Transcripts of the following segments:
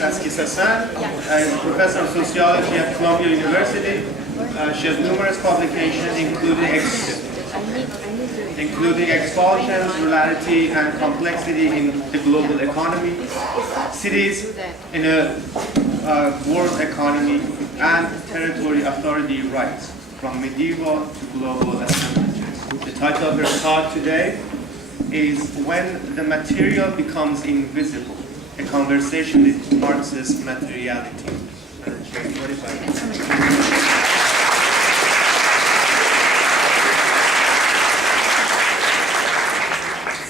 Saskia Sassen, professor of sociology at Columbia University. She has numerous publications, including Expulsions, Relativity, and Complexity in the Global Economy, Cities in a World Economy, and Territory Authority Rights, from Medieval to Global Assemblages. The title of her talk today is When the Material Becomes Invisible, a conversation with Marx's Materialities.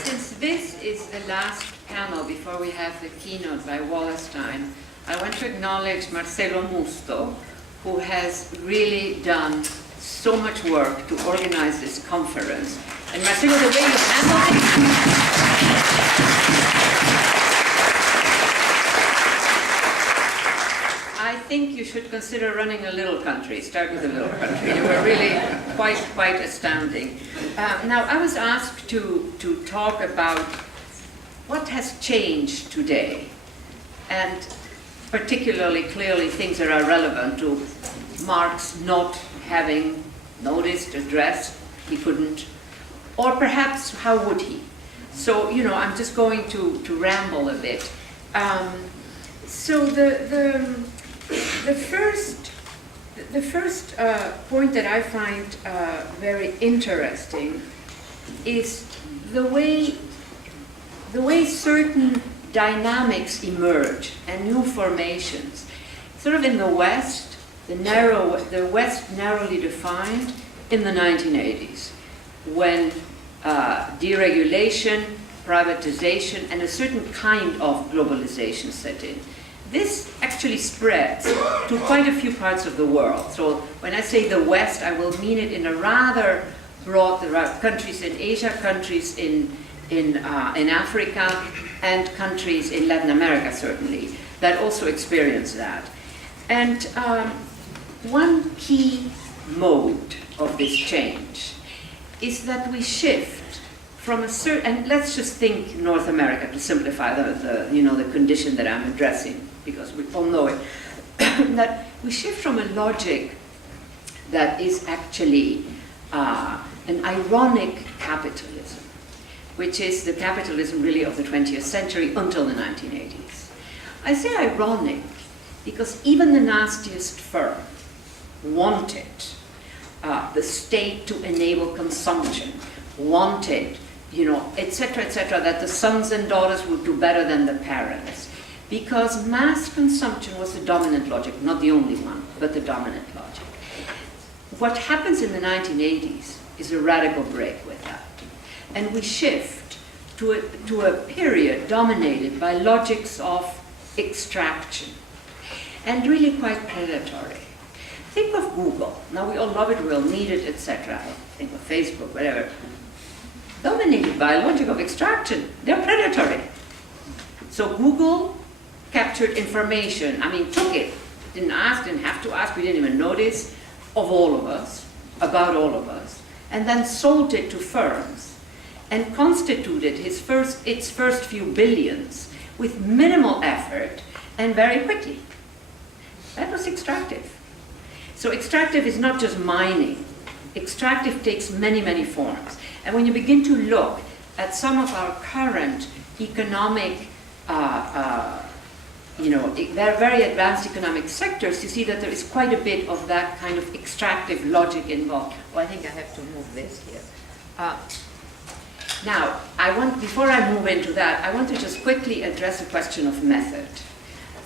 Since this is the last panel before we have the keynote by Wallerstein, I want to acknowledge Marcelo Musto, who has really done so much work to organize this conference. And Marcelo, the way you handled it, I think you should consider running a little country. Start with a little country. You were really quite astounding. Now, I was asked to talk about what has changed today, and particularly clearly things that are relevant to Marx not having noticed, addressed, he couldn't, or perhaps how would he? So, I'm just going to ramble a bit. So the first point that I find very interesting is the way certain dynamics emerge and new formations. Sort of in the West, the West narrowly defined in the 1980s, when deregulation, privatization, and a certain kind of globalization set in. This actually spreads to quite a few parts of the world. So when I say the West, I will mean it in a rather broad, there are countries in Asia, countries in Africa, and countries in Latin America, certainly, that also experience that. And one key mode of this change is that we shift from a certain, and let's just think North America to simplify the condition that I'm addressing, because we all know it, that we shift from a logic that is actually an ironic capitalism, which is the capitalism really of the 20th century until the 1980s. I say ironic because even the nastiest firm wanted the state to enable consumption, wanted, etc., that the sons and daughters would do better than the parents, because mass consumption was the dominant logic, not the only one, but the dominant logic. What happens in the 1980s is a radical break with that. And we shift to a period dominated by logics of extraction, and really quite predatory. Think of Google. Now we all love it, we all need it, etc. Think of Facebook, whatever. Dominated by a logic of extraction. They're predatory. So Google captured information, took it, didn't ask, didn't have to ask, we didn't even notice, of all of us, about all of us, and then sold it to firms, and constituted its first few billions with minimal effort and very quickly. That was extractive. So extractive is not just mining. Extractive takes many, many forms. And when you begin to look at some of our current economic, very advanced economic sectors, you see that there is quite a bit of that kind of extractive logic involved. Well, I think I have to move this here. Now, before I move into that, I want to just quickly address the question of method.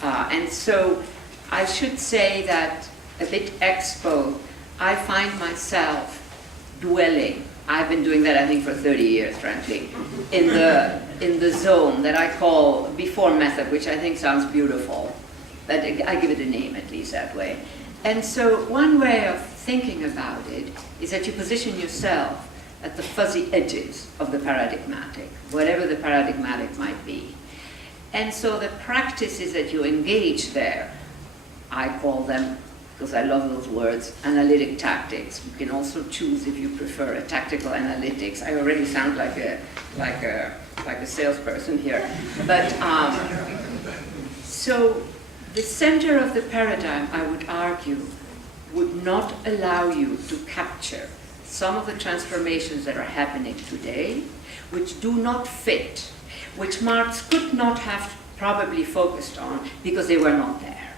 And so I should say that, a bit expo, I find myself dwelling. I've been doing that, I think, for 30 years, frankly, in the zone that I call before method, which I think sounds beautiful. But I give it a name, at least that way. And so one way of thinking about it is that you position yourself at the fuzzy edges of the paradigmatic, whatever the paradigmatic might be. And so the practices that you engage there, I call them, because I love those words, analytic tactics. You can also choose, if you prefer, a tactical analytics. I already sound like a salesperson here. But so the center of the paradigm, I would argue, would not allow you to capture some of the transformations that are happening today, which do not fit, which Marx could not have probably focused on because they were not there.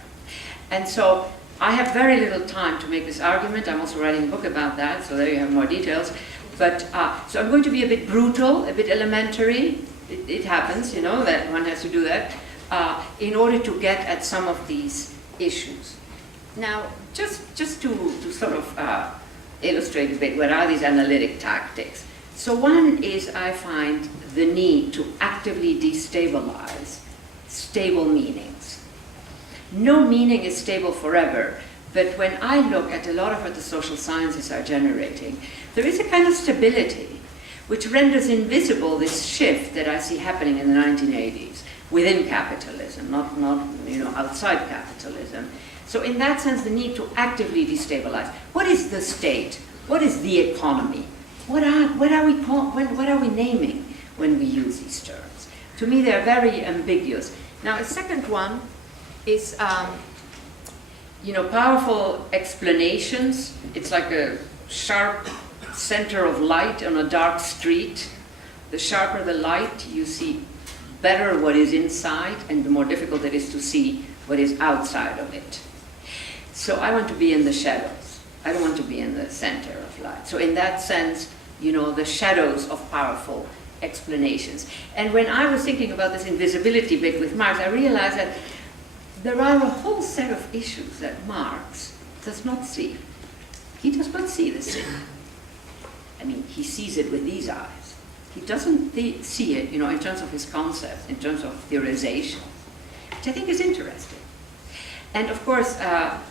And so I have very little time to make this argument. I'm also writing a book about that, so there you have more details. But so I'm going to be a bit brutal, a bit elementary. It happens, you know, that one has to do that in order to get at some of these issues. Now, just to sort of illustrate a bit, what are these analytic tactics? So one is, I find, the need to actively destabilize stable meanings. No meaning is stable forever, but when I look at a lot of what the social sciences are generating, there is a kind of stability which renders invisible this shift that I see happening in the 1980s within capitalism, not you know, outside capitalism. So in that sense, the need to actively destabilize. What is the state? What is the economy? What are we naming when we use these terms? To me, they're very ambiguous. Now, a second one is, you know, powerful explanations. It's like a sharp center of light on a dark street. The sharper the light, you see better what is inside, and the more difficult it is to see what is outside of it. So I want to be in the shadows. I don't want to be in the center of light. So in that sense, you know, the shadows of powerful explanations. And when I was thinking about this invisibility bit with Marx, I realized that there are a whole set of issues that Marx does not see. He does not see the city. I mean, he sees it with these eyes. He doesn't see it, you know, in terms of his concepts, in terms of theorization, which I think is interesting. And of course,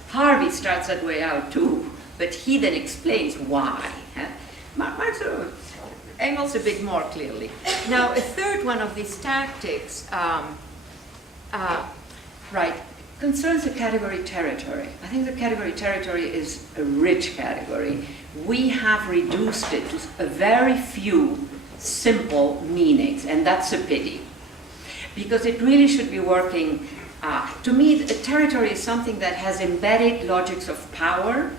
Harvey starts that way out too, but he then explains why. Marx angles a bit more clearly. Now, a third one of these tactics, concerns the category territory. I think the category territory is a rich category. We have reduced it to a very few simple meanings, and that's a pity. Because it really should be working, to me, a territory is something that has embedded logics of power,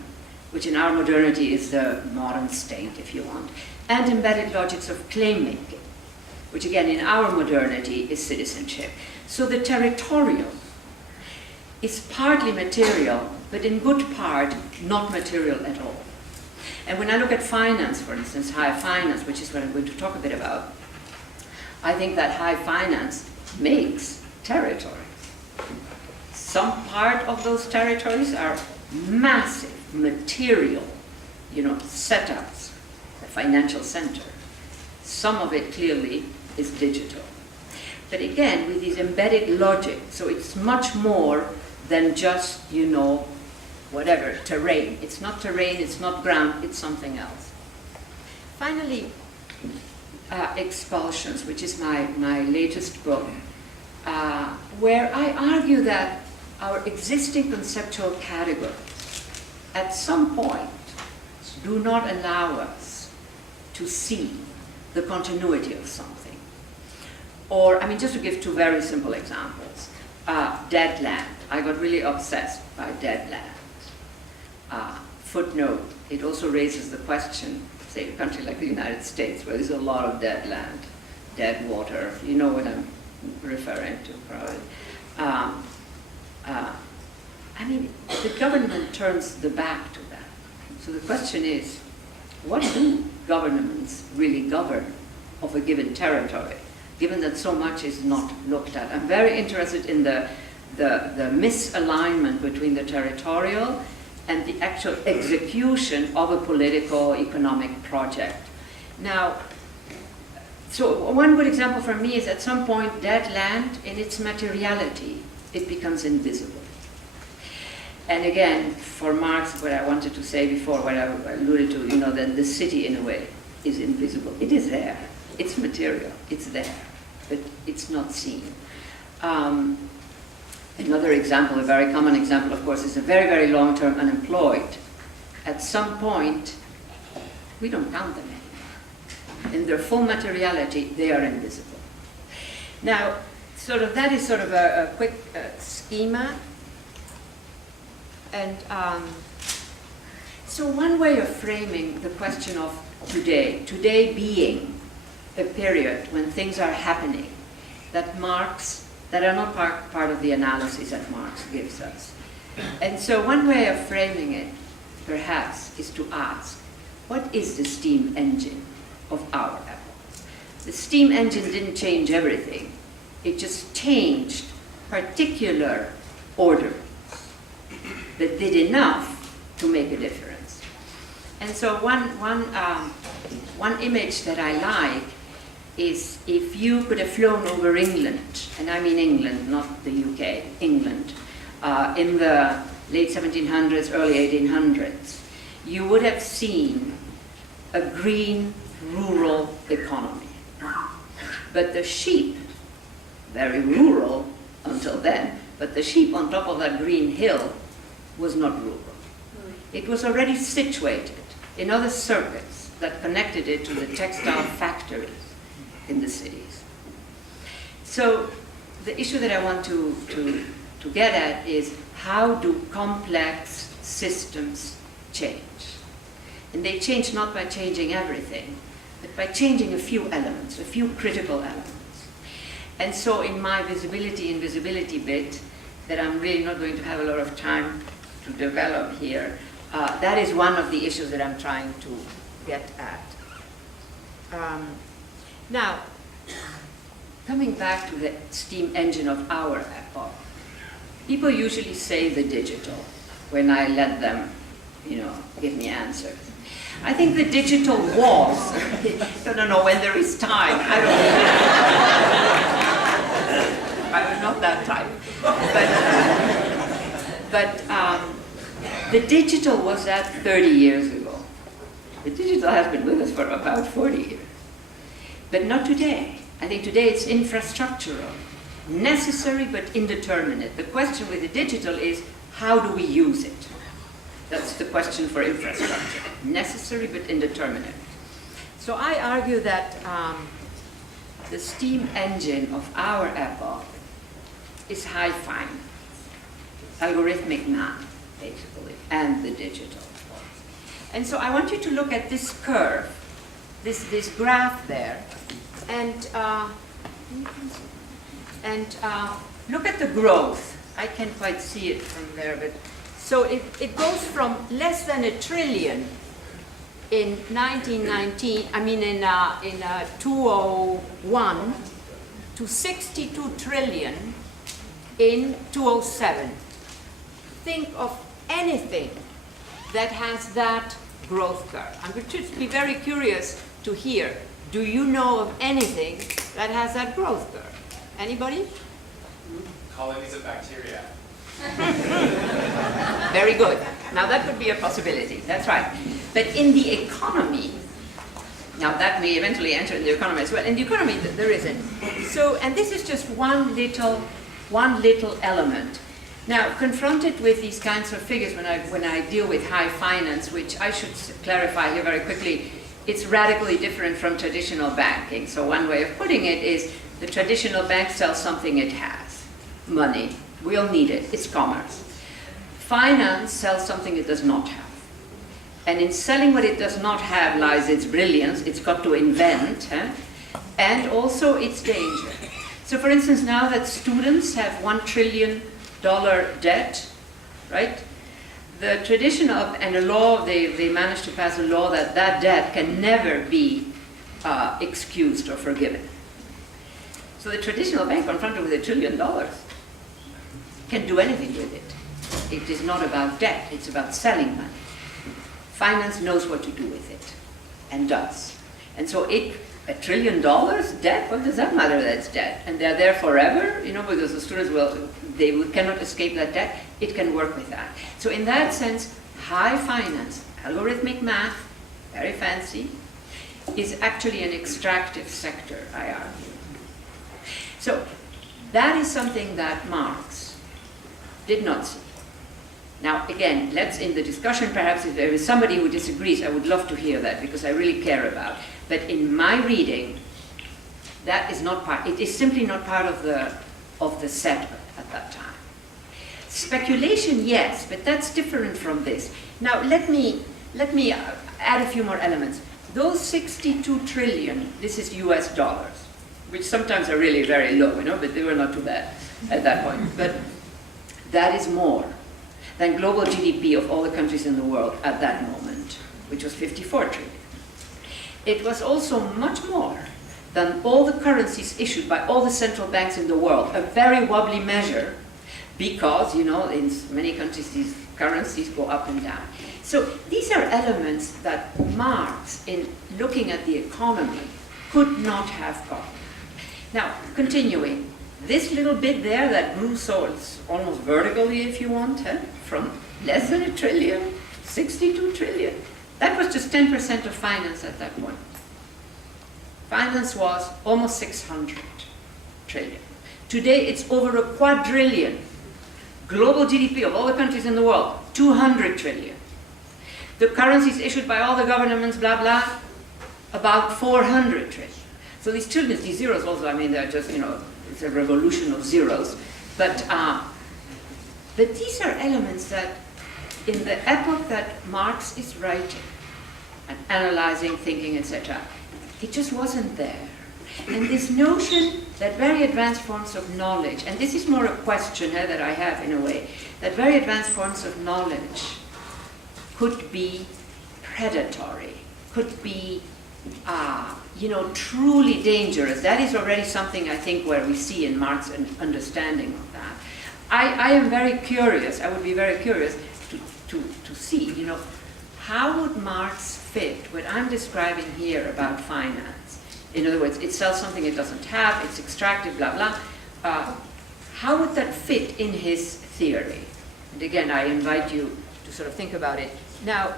which in our modernity is the modern state, if you want, and embedded logics of claim-making, which again in our modernity is citizenship. So the territorial is partly material, but in good part not material at all. And when I look at finance, for instance, high finance, which is what I'm going to talk a bit about, I think that high finance makes territories. Some part of those territories are massive material, you know, setups, the financial center. Some of it clearly is digital. But again, with these embedded logic, so it's much more than just, you know, whatever, terrain. It's not terrain, it's not ground, it's something else. Finally, Expulsions, which is my latest book, where I argue that our existing conceptual categories at some point do not allow us to see the continuity of something. Or, I mean, just to give two very simple examples. Dead land. I got really obsessed by dead land. Footnote, it also raises the question, say a country like the United States, where there's a lot of dead land, dead water, you know what I'm referring to probably. I mean, the government turns the back to that. So the question is, what do governments really govern of a given territory, given that so much is not looked at? I'm very interested in the misalignment between the territorial and the actual execution of a political economic project. Now, so one good example for me is at some point dead land in its materiality, it becomes invisible. And again, for Marx, what I wanted to say before, what I alluded to, you know, that the city in a way is invisible. It is there, it's material, it's there, but it's not seen. Another example, a very common example, of course, is a very, very long-term unemployed. At some point, we don't count them anymore. In their full materiality, they are invisible. Now, that is sort of a quick schema And so one way of framing the question of today being a period when things are happening that are not part of the analysis that Marx gives us. And so one way of framing it, perhaps, is to ask, what is the steam engine of our epoch? The steam engine didn't change everything. It just changed particular order that did enough to make a difference. And so one image that I like is if you could have flown over England, and I mean England, not the UK, England, in the late 1700s, early 1800s, you would have seen a green rural economy. But the sheep, very rural until then, but the sheep on top of that green hill was not rural. It was already situated in other circuits that connected it to the textile factories in the cities. So the issue that I want to get at is, how do complex systems change? And they change not by changing everything, but by changing a few elements, a few critical elements. And so in my invisibility bit, that I'm really not going to have a lot of time to develop here, that is one of the issues that I'm trying to get at. Now, coming back to the steam engine of our epoch, people usually say the digital when I let them, give me answers. I think the digital was, no, when there is time, I'm not that type. But the digital was that 30 years ago. The digital has been with us for about 40 years. But not today. I think today it's infrastructural, necessary but indeterminate. The question with the digital is, how do we use it? That's the question for infrastructure. Necessary but indeterminate. So I argue that the steam engine of our epoch is high finance, algorithmic math, basically, and the digital. And so I want you to look at this curve, this graph there, and look at the growth. I can't quite see it from there, but so it goes from less than $1 trillion in 1919, in 2001, to 62 trillion in 2007. Think of anything that has that growth curve. I'm going to be very curious to hear, do you know of anything that has that growth curve? Anybody? Colonies of bacteria. Very good. Now that could be a possibility, that's right. But in the economy, now that may eventually enter in the economy as well. In the economy, there isn't. So, and this is just one little element. Now, confronted with these kinds of figures, when I deal with high finance, which I should clarify here very quickly, it's radically different from traditional banking. So one way of putting it is, the traditional bank sells something it has, money. We all need it. It's commerce. Finance sells something it does not have. And in selling what it does not have lies its brilliance. It's got to invent, and also its danger. So for instance, now that students have $1 trillion debt, right? The tradition of, and a law, they managed to pass a law that debt can never be excused or forgiven. So the traditional bank, confronted with $1 trillion, can do anything with it. It is not about debt, it's about selling money. Finance knows what to do with it, and does. And so $1 trillion debt, what does that matter that it's debt? And they're there forever, because the students cannot escape that debt. It can work with that. So in that sense, high finance, algorithmic math, very fancy, is actually an extractive sector, I argue. So that is something that Marx did not see. Now, again, let's, in the discussion, perhaps if there is somebody who disagrees, I would love to hear that, because I really care about. But in my reading, that is not part, it is simply not part of the setup at that time. Speculation, yes, but that's different from this. Now, let me add a few more elements. Those 62 trillion, this is US dollars, which sometimes are really very low, but they were not too bad at that point. But that is more than global GDP of all the countries in the world at that moment, which was 54 trillion. It was also much more than all the currencies issued by all the central banks in the world, a very wobbly measure, because, in many countries these currencies go up and down. So these are elements that Marx, in looking at the economy, could not have gotten. Now, continuing, this little bit there that grew so it's almost vertically, if you want, from less than 1 trillion, 62 trillion, that was just 10% of finance at that point. Finance was almost 600 trillion. Today it's over a quadrillion. Global GDP of all the countries in the world, 200 trillion. The currencies issued by all the governments, blah, blah, about 400 trillion. So these trillions, these zeros also, they're just, it's a revolution of zeros. But these are elements that in the epoch that Marx is writing and analyzing, thinking, etc., it just wasn't there. And this notion that very advanced forms of knowledge, and this is more a question that I have in a way, that very advanced forms of knowledge could be predatory, could be, truly dangerous. That is already something I think where we see in Marx an understanding of that. I am very curious, I would be very curious to see, how would Marx fit what I'm describing here about finance? In other words, it sells something it doesn't have, it's extractive, blah, blah. How would that fit in his theory? And again, I invite you to sort of think about it. Now,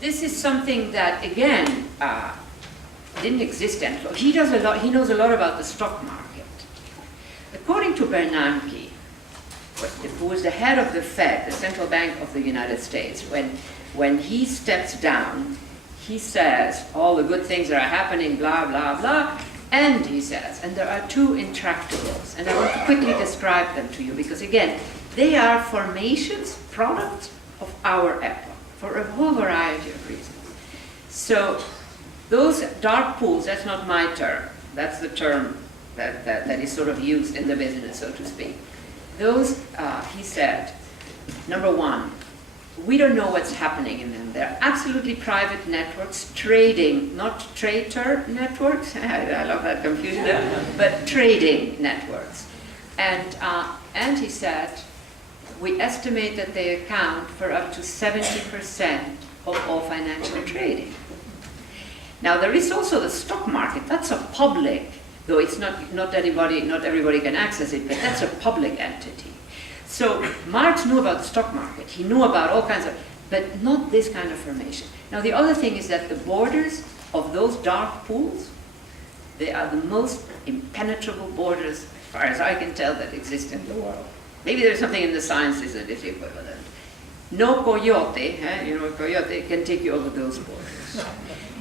this is something that, again, didn't exist then. He knows a lot about the stock market. According to Bernanke, who was the head of the Fed, the central bank of the United States, when he steps down, he says all the good things that are happening, blah, blah, blah, and he says, and there are two intractables, and I want to quickly describe them to you, because again, they are formations, products of our epoch, for a whole variety of reasons. So, those dark pools, that's not my term, that's the term that is sort of used in the business, so to speak. Those, he said, number one, we don't know what's happening in them. They're absolutely private networks, trading, not traitor networks, I love that confusion there, but trading networks. And he said, we estimate that they account for up to 70% of all financial trading. Now there is also the stock market, that's a public, though it's not everybody can access it, but that's a public entity. So Marx knew about the stock market, he knew about all kinds of, but not this kind of formation. Now the other thing is that the borders of those dark pools, they are the most impenetrable borders, as far as I can tell, that exist in the world. Maybe there's something in the sciences that is equivalent. No coyote, coyote can take you over those borders.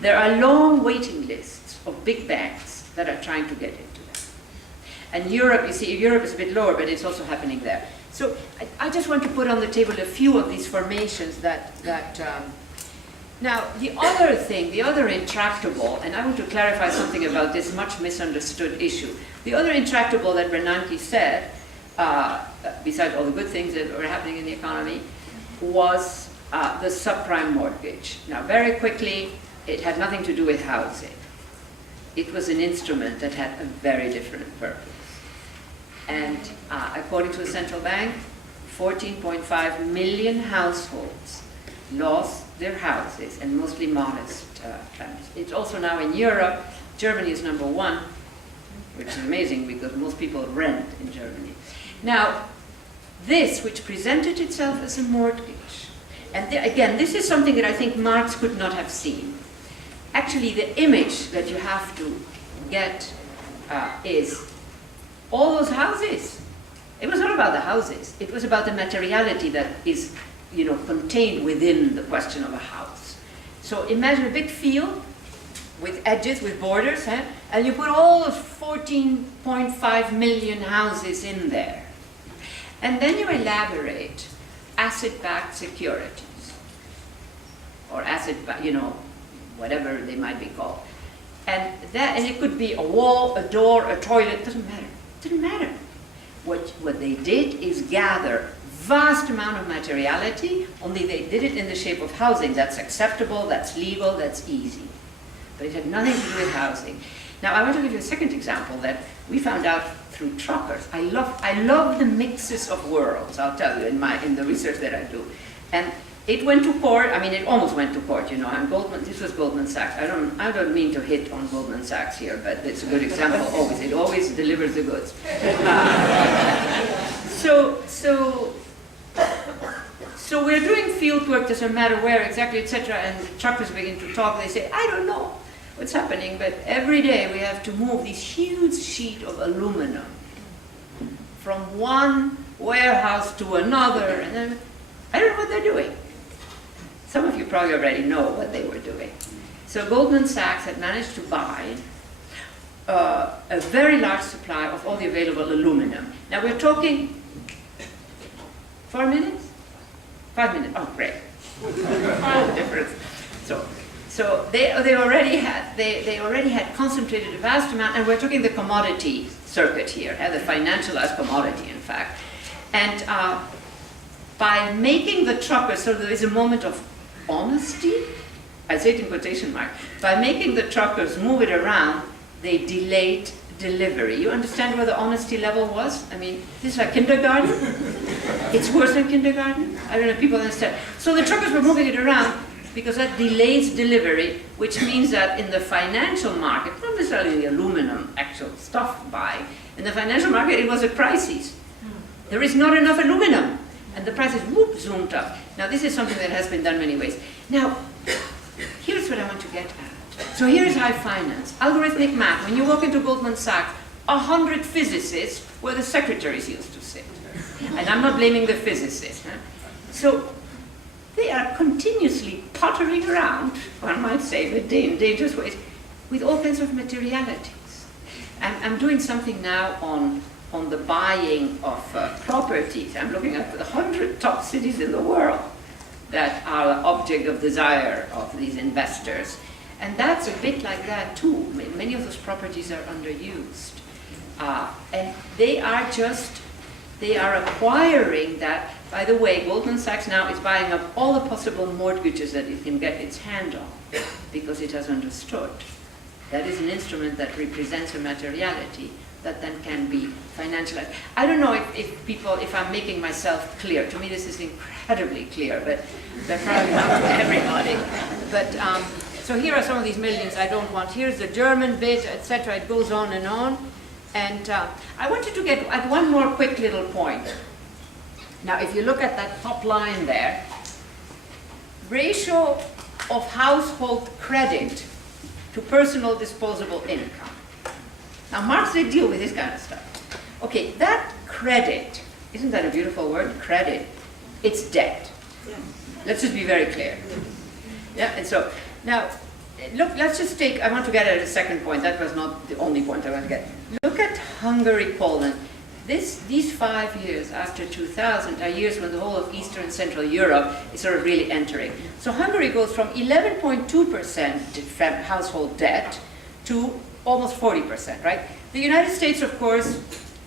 There are long waiting lists of big banks that are trying to get into them. And Europe, you see, Europe is a bit lower, but it's also happening there. So I just want to put on the table a few of these formations now, the other thing, the other intractable, and I want to clarify something about this much misunderstood issue. The other intractable that Bernanke said, besides all the good things that were happening in the economy, was the subprime mortgage. Now, very quickly, it had nothing to do with housing. It was an instrument that had a very different purpose. And according to the central bank, 14.5 million households lost their houses, and mostly modest families. It's also now in Europe. Germany is number one, which is amazing because most people rent in Germany. Now, this, which presented itself as a mortgage, and again, this is something that I think Marx could not have seen. Actually, the image that you have to get is all those houses. It was not about the houses. It was about the materiality that is, contained within the question of a house. So imagine a big field with edges, with borders, and you put all those 14.5 million houses in there. And then you elaborate asset-backed securities, or whatever they might be called. And it could be a wall, a door, a toilet, doesn't matter. Didn't matter. What they did is gather vast amount of materiality, only they did it in the shape of housing. That's acceptable, that's legal, that's easy. But it had nothing to do with housing. Now I want to give you a second example that we found out through truckers. I love the mixes of worlds, I'll tell you, in the research that I do. And it went to court. I mean, it almost went to court, you know. And this was Goldman Sachs. I don't mean to hit on Goldman Sachs here, but it's a good example. Always, it always delivers the goods. So we're doing field work. Doesn't matter where exactly, etc. And the truckers begin to talk. They say, I don't know what's happening, but every day we have to move this huge sheet of aluminum from one warehouse to another, and then I don't know what they're doing. Some of you probably already know what they were doing. So Goldman Sachs had managed to buy a very large supply of all the available aluminum. Now we're talking 4 minutes? 5 minutes, oh great. Oh, difference. So they already had concentrated a vast amount, and we're talking the commodity circuit here, the financialized commodity in fact. And by making the truckers, so there is a moment of honesty, I say it in quotation marks, by making the truckers move it around, they delayed delivery. You understand where the honesty level was? I mean, this is like kindergarten. It's worse than kindergarten. I don't know if people understand. So the truckers were moving it around because that delays delivery, which means that in the financial market, not necessarily the aluminum actual stuff buying, in the financial market it was a crisis. There is not enough aluminum. And the prices, whoop, zoomed up. Now this is something that has been done many ways. Now, here's what I want to get at. So here's high finance, algorithmic math. When you walk into Goldman Sachs, 100 physicists where the secretaries used to sit. And I'm not blaming the physicists. Huh? So they are continuously pottering around, one might say, in dangerous ways, with all kinds of materialities. I'm doing something now on the buying of properties. I'm looking at the 100 top cities in the world that are the object of desire of these investors. And that's a bit like that too. Many of those properties are underused. And they are acquiring that. By the way, Goldman Sachs now is buying up all the possible mortgages that it can get its hand on because it has understood that is an instrument that represents a materiality that then can be financialized. I don't know if I'm making myself clear. To me, this is incredibly clear, but they're probably not to everybody. But so here are some of these millions I don't want. Here's the German bit, etc. It goes on and on. And I wanted to get at one more quick little point. Now, if you look at that top line there, ratio of household credit to personal disposable income. Now, Marx did deal with this kind of stuff. Okay, that credit, isn't that a beautiful word? Credit. It's debt. Yeah. Let's just be very clear. Yeah, and so, now, look, let's just take, I want to get at a second point. That was not the only point I want to get. Look at Hungary, Poland. These 5 years after 2000 are years when the whole of Eastern and Central Europe is sort of really entering. So Hungary goes from 11.2% household debt to almost 40%, right? The United States, of course,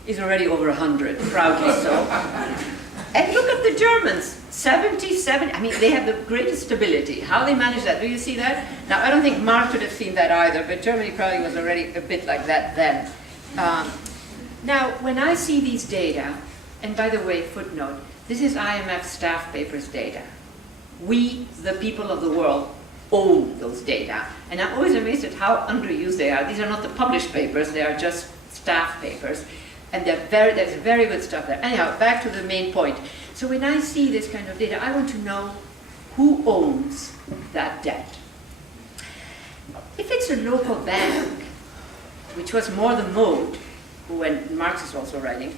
is already over 100, proudly so. And look at the Germans, 77, I mean, they have the greatest stability. How they manage that, do you see that? Now, I don't think Marx would have seen that either, but Germany probably was already a bit like that then. Now, when I see these data, and by the way, footnote, this is IMF staff papers data. We, the people of the world, own those data. And I'm always amazed at how underused they are. These are not the published papers, they are just staff papers. And there's very good stuff there. Anyhow, back to the main point. So when I see this kind of data, I want to know who owns that debt. If it's a local bank, which was more the mode, when Marx is also writing,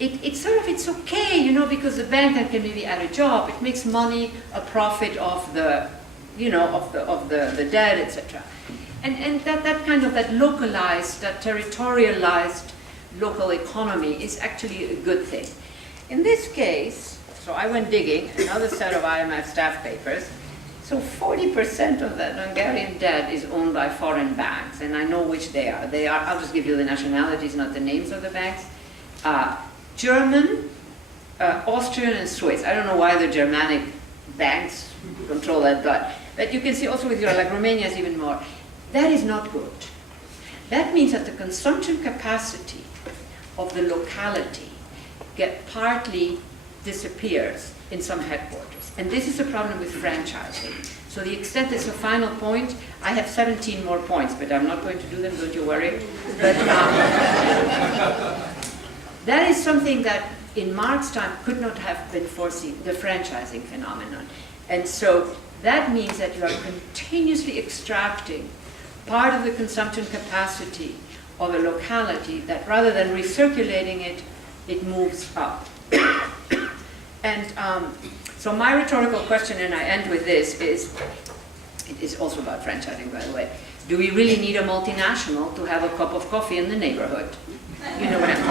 it's okay, you know, because the bank can maybe add a job, it makes money, a profit of the, you know, of the debt, etc. And that kind of that localized, that territorialized local economy is actually a good thing. In this case, so I went digging, another set of IMF staff papers. So 40% of the Hungarian debt is owned by foreign banks, and I know which they are. They are, I'll just give you the nationalities, not the names of the banks. German, Austrian, and Swiss. I don't know why the Germanic banks control that, but you can see also with like Romania is even more. That is not good. That means that the consumption capacity of the locality partly disappears in some headquarters. And this is a problem with franchising. So the extent is a final point. I have 17 more points, but I'm not going to do them, don't you worry. But that is something that in Marx's time could not have been foreseen, the franchising phenomenon. And so that means that you are continuously extracting part of the consumption capacity of a locality that rather than recirculating it, it moves up. And so my rhetorical question, and I end with this, is, it is also about franchising, by the way. Do we really need a multinational to have a cup of coffee in the neighborhood? You know what I'm